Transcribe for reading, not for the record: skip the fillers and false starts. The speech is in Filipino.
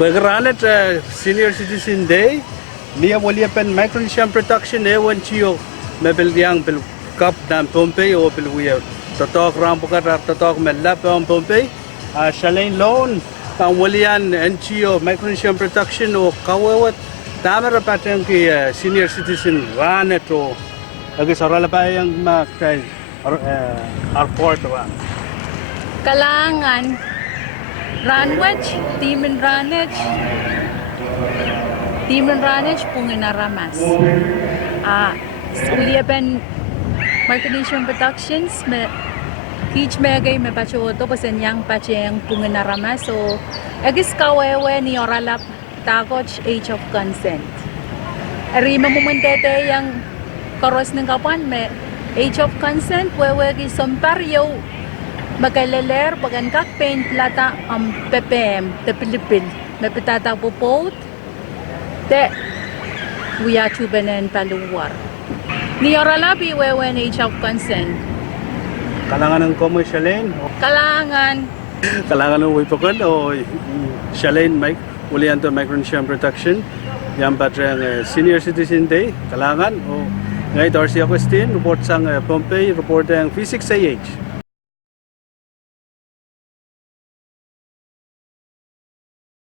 Pagkaranet Senior Citizen Day, niya wali pen micronutrient protection ewan chiyo mebilgyang bil kap dan Pompey o bil wiya totok rampukat totok melap ang Pompey Shalain loan ang walian NGO micronutrient protection o kawawat tamara patang ki senior citizen ranet o lagi sarala pa yung kay airport wa Kalangan Ranwech, Timin Ranech, Punginaramas. Uliapan Marketing Productions, Teach Megay, me pachoto, pasanyang pacheng Punginaramas. So, agis kawewe ni Oralap Takoch Age of Consent. Arima mumundete yung koros ng kapan, me Age of Consent, wewe kisomparyo. Magkailaler, pagankak paint lata ang PPM, te Pilipil, may pitata po po, te wiyachu benen paluwar. Ni oralabi wewen age of consent. kalangan ng commercialin Kalangan. kalangan ng wipokon o Shalain Mike ulian to micronutrient protection yang patrang Senior Citizen Day kalangan o ngayon Darcy Agustin report sang Pompey report ang Physics AH